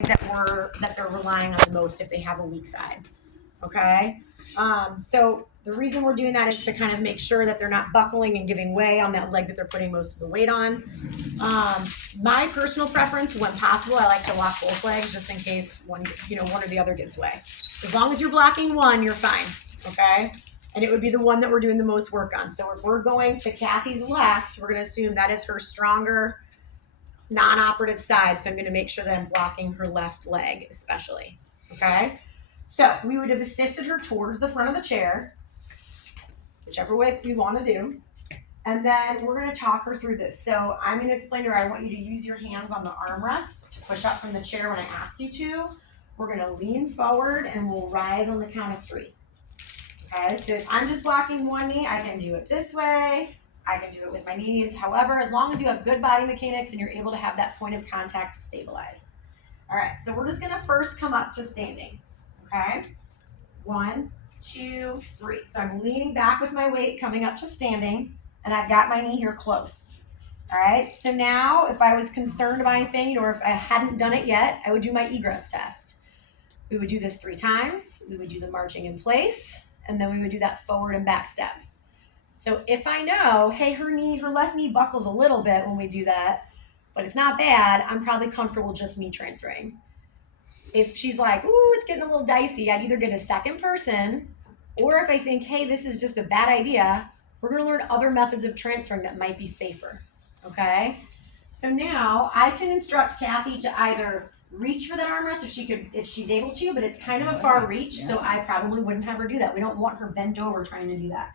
that they're relying on the most if they have a weak side. Okay. So the reason we're doing that is to kind of make sure that they're not buckling and giving way on that leg that they're putting most of the weight on. My personal preference, when possible, I like to lock both legs just in case one or the other gives way. As long as you're blocking one, you're fine. Okay. And it would be the one that we're doing the most work on. So if we're going to Kathy's left, we're going to assume that is her stronger non-operative side. So I'm going to make sure that I'm blocking her left leg especially. Okay. So we would have assisted her towards the front of the chair, whichever way we want to do. And then we're going to talk her through this. So I'm going to explain to her, I want you to use your hands on the armrest to push up from the chair when I ask you to. We're going to lean forward and we'll rise on the count of 3. Okay, so if I'm just blocking one knee, I can do it this way. I can do it with my knees. However, as long as you have good body mechanics and you're able to have that point of contact to stabilize. All right, so we're just going to first come up to standing. Okay, 1, 2, 3. So I'm leaning back with my weight, coming up to standing, and I've got my knee here close. All right, so now if I was concerned about anything or if I hadn't done it yet, I would do my egress test. We would do this 3 times. We would do the marching in place, and then we would do that forward and back step. So if I know, hey, her left knee buckles a little bit when we do that, but it's not bad, I'm probably comfortable just me transferring. If she's like, ooh, it's getting a little dicey, I'd either get a second person, or if I think, hey, this is just a bad idea, we're going to learn other methods of transferring that might be safer. Okay? So now I can instruct Kathy to either reach for that armrest if she's able to, but it's kind of a far reach, so I probably wouldn't have her do that. We don't want her bent over trying to do that.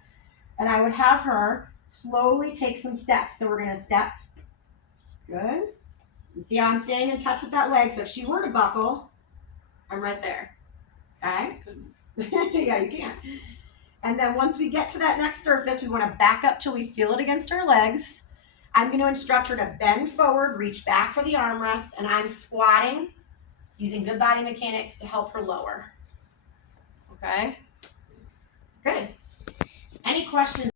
And I would have her slowly take some steps. So we're going to step. Good. And see how I'm staying in touch with that leg. So if she were to buckle, I'm right there. Okay? Yeah, you can. And then once we get to that next surface, we want to back up till we feel it against our legs. I'm going to instruct her to bend forward, reach back for the armrest, and I'm squatting using good body mechanics to help her lower. Okay? Good. Any questions?